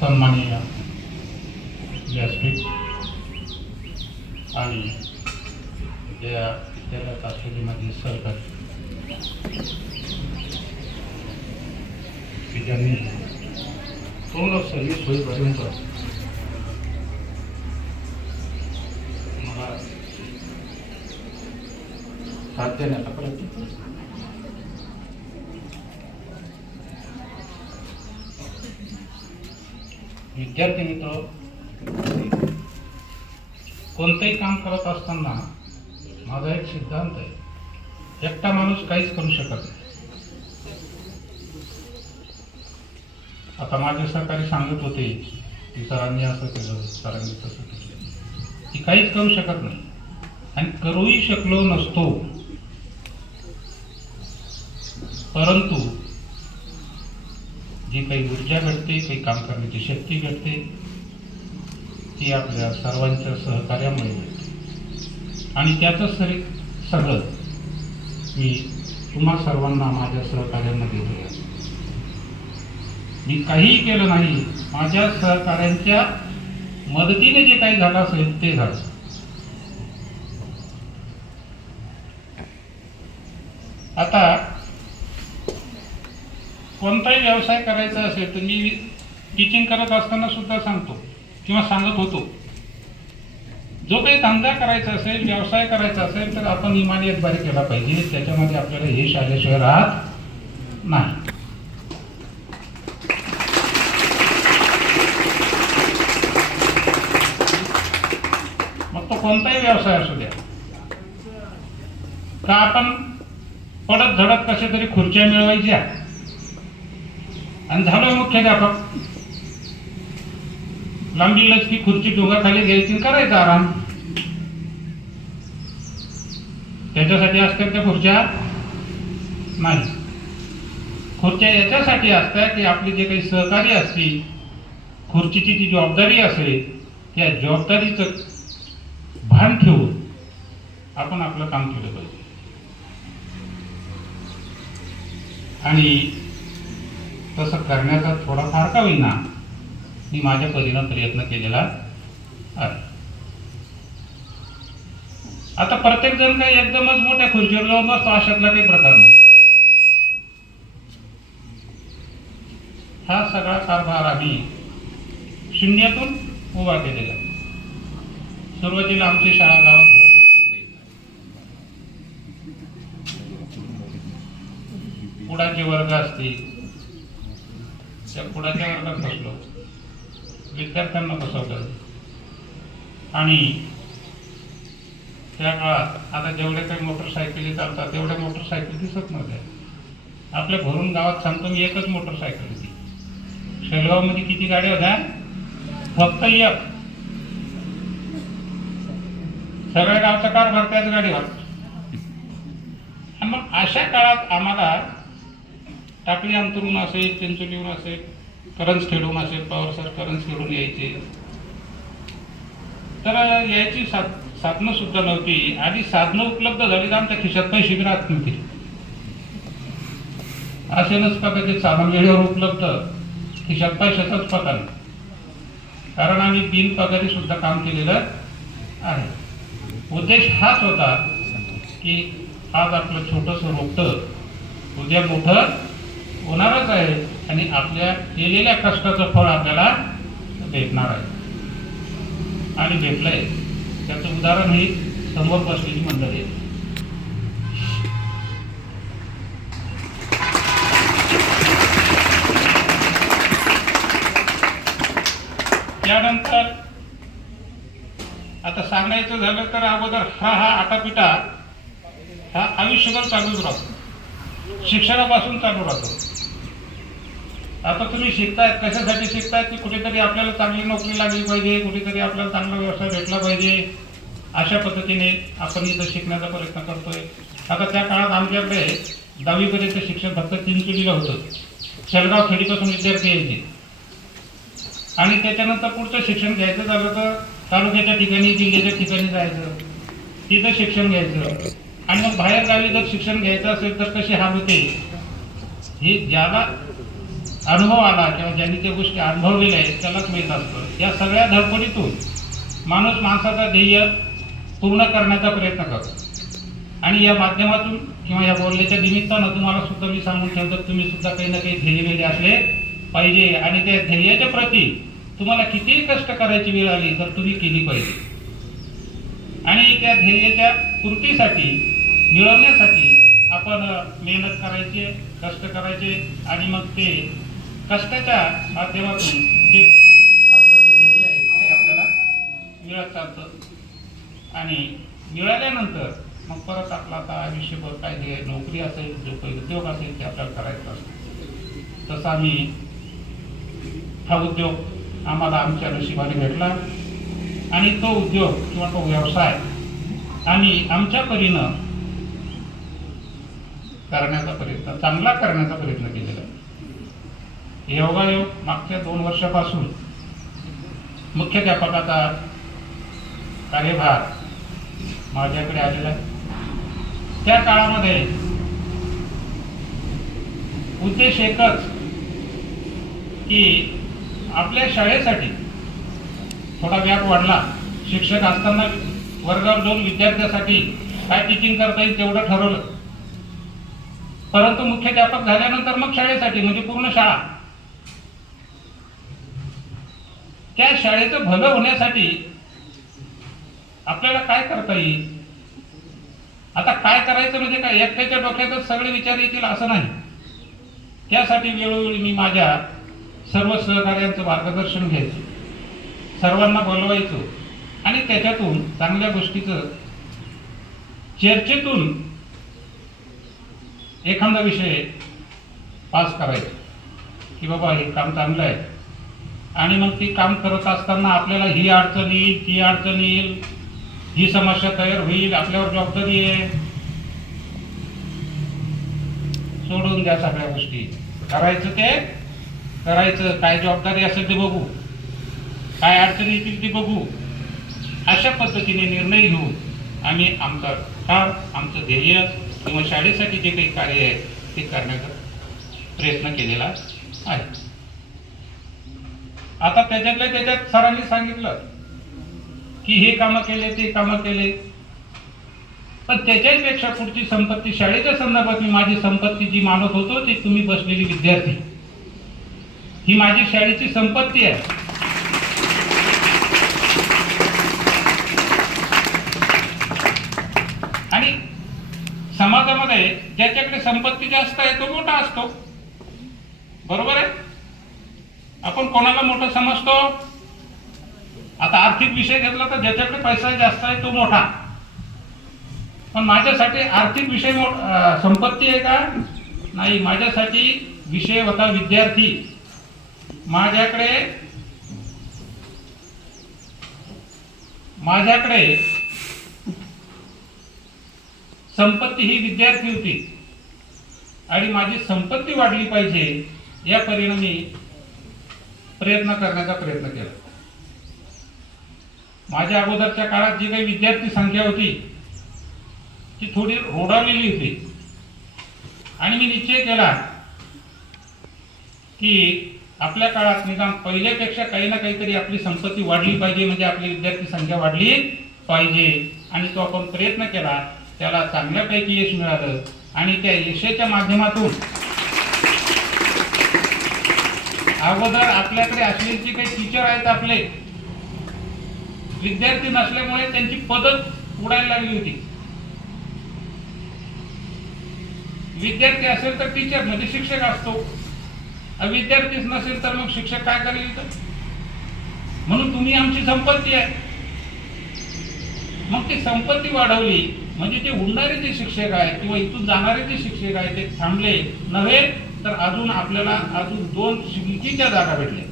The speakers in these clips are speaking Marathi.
सन्माननीय व्यासपीठ आणि या विद्यालयात असलेली माझी सहकारी की ज्यांनी पूर्ण सर्विस होईपर्यंत मला साथ देण्याचा प्रयत्न विद्यार्थी मित्र कोणतंही काम करत असताना माझा एक सिद्धांत आहे एकटा माणूस काहीच करू शकत नाही. आता माझे सरकारी सांगत होते की सरांनी असं केलं सरांनी तसं केलं. ती काहीच करू शकत नाही. आणि करूही शकलो नसतो. परंतु जी काही ऊर्जा घडते काही काम करण्याची शक्ती घडते ती आपल्या सर्वांच्या सहकार्यामुळे मिळते आणि त्याचं सरी सगळं मी तुम्हा सर्वांना माझ्या सहकार्यामध्ये दिलं मी काहीही केलं नाही माझ्या सहकार्यांच्या मदतीने जे काही झालं असेल ते झालं. आता कोणताही व्यवसाय करायचा असेल तर मी टीचिंग करत असताना सुद्धा सांगतो किंवा सांगत होतो. जो काही धंदा करायचा असेल व्यवसाय करायचा असेल तर आपण इमानियतबारी केला पाहिजे. त्याच्यामध्ये आपल्याला हे आल्याशिवाय राहत नाही. मग तो कोणताही व्यवसाय असू द्या. का आपण पडत झडत कशा तरी खुर्च्या मिळवायच्या. आणि झालो मुख्याध्यापक लांबी लचकी खुर्ची डोंगाखाली घ्यायची करायचा आराम. त्याच्यासाठी असतात त्या खुर्च्या? नाही. खुर्च्या याच्यासाठी असतात की आपले जे काही सहकारी असतील खुर्चीची जी जबाबदारी असेल त्या जबाबदारीचं भान ठेवून आपण आपलं काम केलं पाहिजे. आणि तसं करण्याचा थोडाफार का होईना? मी माझ्या परीनं प्रयत्न केलेला आहे. आता प्रत्येक जण काही एकदमच मोठ्या खुर्चीवर जाऊन बसतो अशातला काही प्रकार नाही. हा सगळा कारभार आम्ही शून्यातून उभा केलेला सुरुवातीला आमची शाळा गावात पुढाचे वर्ग असतील त्या पुढाच्या वर्गात बसलो. विद्यार्थ्यांना बसवलं. आणि त्या काळात आता जेवढे काही मोटरसायकली चालतात तेवढ्या मोटरसायकल दिसत नव्हत्या. आपल्या भरून गावात सांगतो मी एकच मोटरसायकल होती. शेलगावमध्ये किती गाड्या होत्या? फक्त एक. सगळ्या गावचा कारभार त्याच गाडीवर. आणि मग अशा काळात आम्हाला टाकळी अंतरून असेल चिंचोलीहून असेल करंज खेळून असेल पॉवर सर करंज खेळून यायचे. तर यायची साध साधनं सुद्धा नव्हती. आणि साधनं उपलब्ध झाली तर आमच्या खिशात पैसे बी राहत नव्हती असेलच का कधी साधन वेळेवर उपलब्ध? खिशात पैशाचाच पता कारण आम्ही बिन पगारी सुद्धा काम केलेलं आहे. उद्देश हाच होता की आज आपलं छोटंसं रोपटं उद्या मोठं होणारच आहे आणि आपल्या केलेल्या कष्टाचं फळ आपल्याला भेटणार आहे. आणि भेटलंय. त्याचं उदाहरण ही समोर बसलेली मंडळी आहे त्यानंतर आता सांगायचं झालं तर अगोदर हा हा आटापिटा हा आयुष्यभर चालूच राहतो. शिक्षणापासून चालू राहतो. आता तुम्ही शिकताय कशासाठी शिकताय? की कुठेतरी आपल्याला चांगली नोकरी लागली पाहिजे कुठेतरी आपल्याला चांगला व्यवसाय भेटला पाहिजे. अशा पद्धतीने आपण इथं शिकण्याचा प्रयत्न करतोय. आता त्या काळात आमच्याकडे दहावीपर्यंत शिक्षण फक्त चिंचोलीला होतं. शेलगाव खेडीपासून विद्यार्थी यायचे आणि त्याच्यानंतर पुढचं शिक्षण घ्यायचं झालं तर तालुक्याच्या ठिकाणी जिल्ह्याच्या ठिकाणी जायचं. तिथं शिक्षण घ्यायचं. आणि मग बाहेरगावी जर शिक्षण घ्यायचं असेल तर कसे हाल होते हे ज्याला अनुभव आला किंवा ज्यांनी त्या गोष्टी अनुभवलेल्या आहेत त्यालाच माहीत असतं. या सगळ्या धडपडीतून माणूस माणसाचा ध्येय पूर्ण करण्याचा प्रयत्न करतो. आणि या माध्यमातून किंवा या बोलण्याच्या निमित्तानं तुम्हाला सुद्धा मी सांगून ठेवतो तुम्ही सुद्धा काही ना काही ध्येयवेले असले पाहिजे. आणि त्या ध्येयाच्या प्रती तुम्हाला कितीही कष्ट करायची वेळ आली तर तुम्ही केली पाहिजे. आणि त्या ध्येयाच्या पूर्तीसाठी मिळवण्यासाठी आपण मेहनत करायची कष्ट करायचे आणि मग ते कष्टाच्या माध्यमातून जे आपलं जे ध्येय आहे ते आपल्याला मिळत चालतं. आणि मिळाल्यानंतर मग परत आपला आता आयुष्यभर काय जे नोकरी असेल जो काही उद्योग असेल ते आपल्याला करायचं असतो. तसं आम्ही हा उद्योग आम्हाला आमच्या नशिबाने भेटला. आणि तो उद्योग किंवा तो व्यवसाय आम्ही आमच्या परीनं करण्याचा प्रयत्न चांगला करण्याचा प्रयत्न केला. योगायोग मागच्या दोन वर्षापासून मुख्याध्यापकाचा कार्यभार माझ्याकडे आलेला आहे. त्या काळामध्ये उद्देश एकच की आपल्या शाळेसाठी थोडा व्याप वाढला. शिक्षक असताना वर्गावर जाऊन विद्यार्थ्यासाठी काय टीचिंग करता येईल तेवढं ठरवलं. परंतु मुख्याध्यापक झाल्यानंतर मग शाळेसाठी म्हणजे पूर्ण शाळा. त्या शाळेचं भलं होण्यासाठी आपल्याला काय करता येईल? आता काय करायचं म्हणजे काय? एकट्याच्या डोक्यातच सगळे विचार येतील असं नाही. त्यासाठी वेळोवेळी मी माझ्या सर्व सहकार्यांचं मार्गदर्शन घ्यायचो. सर्वांना बोलवायचो. आणि त्याच्यातून चांगल्या गोष्टीचं चर्चेतून एखादा विषय पास करायचा. की बाबा हे काम चांगलं आहे. आणि मग ती काम करत असताना आपल्याला ही अडचण येईल ती अडचण येईल ही समस्या तयार होईल आपल्यावर जबाबदारी आहे. सोडून द्या सगळ्या गोष्टी. करायचं ते करायचं. काय जबाबदारी असेल ते बघू. काय अडचणी येतील ते बघू. अशा पद्धतीने निर्णय घेऊन आम्ही आमचा काम आमचं ध्येय किंवा शाळेसाठी जे काही कार्य आहे ते करण्याचा प्रयत्न केलेला आहे. आता त्याच्यातल्या त्याच्यात सरांनी सांगितलं की हे कामं केले ते कामं केले. पण त्याच्यापेक्षा पुढची संपत्ती शाळेच्या संदर्भात मी माझी संपत्ती जी मानत होतो ती तुम्ही बसलेली विद्यार्थी. ही माझी शाळेची संपत्ती आहे. आणि समाजामध्ये ज्याच्याकडे संपत्ती जास्त आहे तो मोठा असतो. बरोबर आहे? आपण कोणाला मोठं समजतो? आता आर्थिक विषय घेतला तर ज्याच्याकडे पैसा जास्त आहे तो मोठा. पण माझ्यासाठी आर्थिक विषय संपत्ती आहे का? नाही माझ्यासाठी विषय होता विद्यार्थी. माझ्याकडे माझ्याकडे संपत्ती ही विद्यार्थी होती. आणि माझी संपत्ती वाढली पाहिजे या परिणामी प्रयत्न करण्याचा प्रयत्न केला. माझ्या अगोदरच्या काळात जी काही विद्यार्थी संख्या होती ती थोडी रोडावलेली होती. आणि मी निश्चय केला की आपल्या काळात निदान पहिल्यापेक्षा काही ना काहीतरी आपली संपत्ती वाढली पाहिजे म्हणजे आपली विद्यार्थी संख्या वाढली पाहिजे. आणि तो आपण प्रयत्न केला त्याला चांगल्यापैकी यश मिळालं. आणि त्या यशाच्या माध्यमातून अगोदर आपल्याकडे असलेले जे काही टीचर आहेत आपले विद्यार्थी नसल्यामुळे त्यांची पदत उडायला लागली होती. विद्यार्थी असेल तर टीचर म्हणजे शिक्षक असतो. विद्यार्थीच नसेल तर मग शिक्षक काय करेल तर म्हणून तुम्ही आमची संपत्ती आहे. मग ती संपत्ती वाढवली. म्हणजे ते उडणारे जे शिक्षक आहेत किंवा इथून जाणारे जे शिक्षक आहेत ते थांबले नव्हे. तर अजून आपल्याला अजून दोन शिल्कीच्या जागा भेटल्या.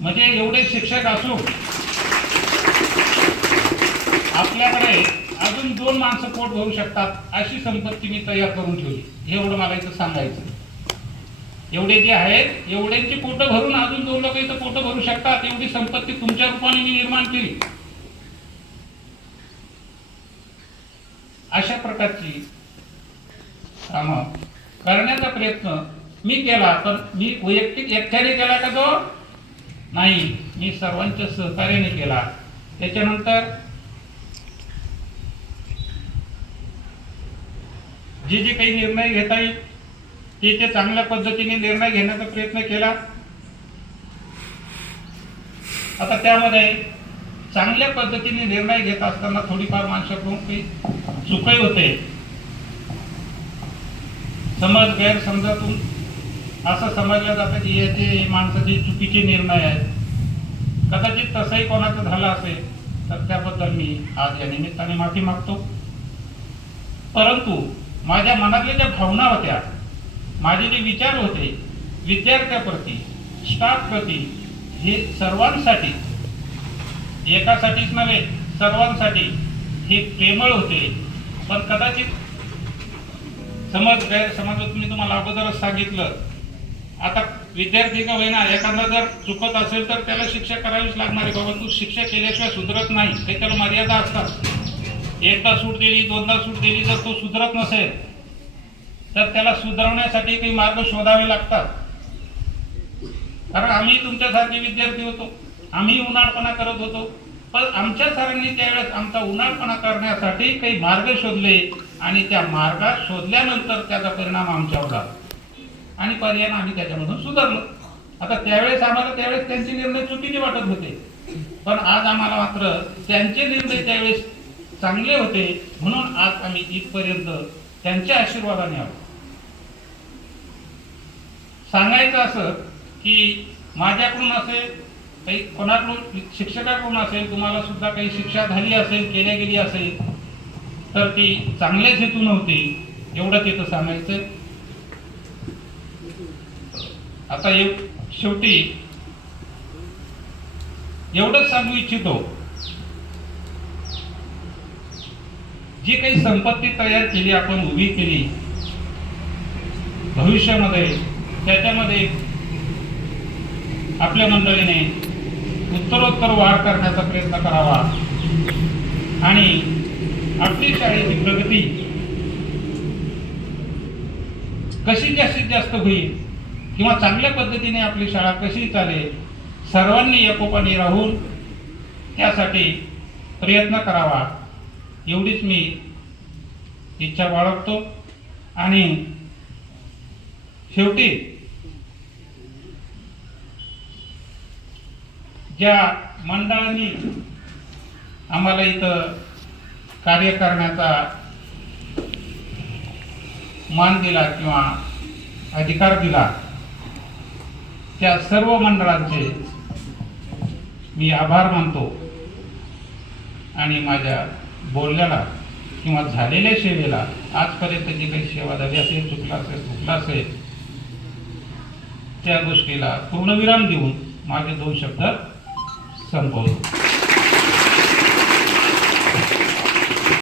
म्हणजे एवढे शिक्षक असून आपल्याकडे अजून दोन माणसं पोट भरू शकतात अशी संपत्ती मी तयार करून ठेवली. एवढं मला इथं सांगायचं. एवढे जे आहेत एवढ्यांची पोटं भरून अजून दोन लोक इथं पोटं भरू शकतात एवढी संपत्ती तुमच्या रूपाने मी निर्माण केली. अशा प्रकारची कामं करण्याचा प्रयत्न मी केला तर मी वैयक्तिक एकट्याने केला का तो? नाही. मी सर्वांच्या सहकार्याने केला. त्याच्यानंतर जे जे काही निर्णय घेता येईल ते ते चांगल्या पद्धतीने निर्णय घेण्याचा प्रयत्न केला. आता त्यामध्ये चांगल्या पद्धतीने निर्णय घेत असताना थोडीफार माणसाकडून काही चुकही होते. समज गैरसमजातून असं समजलं जातं की याचे माणसाचे चुकीचे निर्णय आहेत कदाचित तसंही कोणाचं झालं असेल तर त्याबद्दल मी आज या निमित्ताने माफी मागतो. परंतु माझ्या मनातल्या ज्या भावना होत्या माझे जे विचार होते विद्यार्थ्याप्रती स्टाफप्रती हे सर्वांसाठी एकासाठीच नव्हे सर्वांसाठी हे प्रेमळ होते. पण कदाचित समज गैरसमजात मी तुम्हाला अगोदरच सांगितलं आता विद्यार्थी का होईना एखादा जर चुकत असेल तर त्याला शिक्षा करावीच लागणार आहे. बाबा तू शिक्षा केल्याशिवाय सुधरत नाही काही त्याला मर्यादा असतात. एकदा सूट दिली दोनदा सूट दिली जर तो सुधरत नसेल तर त्याला सुधारवण्यासाठी काही मार्ग शोधावे लागतात. कारण आम्ही तुमच्यासारखे विद्यार्थी होतो. आम्ही उन्हाळपणा करत होतो. पण आमच्या सरांनी त्यावेळेस आमचा उन्हाळपणा करण्यासाठी काही मार्ग शोधले आणि त्या मार्गात शोधल्यानंतर त्याचा परिणाम आमच्यावर झाला आणि पर्याय आम्ही त्याच्यामधून सुधारलो. आता त्यावेळेस आम्हाला त्यावेळेस त्यांचे निर्णय चुकीचे वाटत होते. पण आज आम्हाला मात्र त्यांचे निर्णय त्यावेळेस चांगले होते म्हणून आज आम्ही इथपर्यंत त्यांच्या आशीर्वादाने आलो. सांगायचं असं की माझ्याकडून असे काही कोणाकडून शिक्षकाकडून असेल तुम्हाला सुद्धा काही शिक्षा झाली असेल केल्या गेली असेल तर ती चांगल्याच हेतू नव्हती. एवढं तिथं सांगायचं. आता एव शेवटी एवढंच सांगू इच्छितो. जी काही संपत्ती तयार केली आपण उभी केली भविष्यामध्ये त्याच्यामध्ये आपल्या मंडळीने उत्तरोत्तर वाढ करण्याचा प्रयत्न करावा. आणि आपली शाळेची प्रगती कशी जास्तीत जास्त होईल किंवा चांगल्या पद्धतीने आपली शाळा कशी चालेल सर्वांनी एकोपाने राहून त्यासाठी प्रयत्न करावा. एवढीच मी इच्छा बाळगतो. आणि शेवटी ज्या मंडळांनी आम्हाला इथं कार्य करण्याचा मान दिला किंवा अधिकार दिला त्या सर्व मंडळांचे मी आभार मानतो. आणि माझ्या बोलण्याला किंवा झालेल्या सेवेला आजपर्यंत जी काही सेवा झाली असेल चुकला असेल चुकला असेल त्या गोष्टीला पूर्णविराम देऊन माझे दोन शब्द 上坡路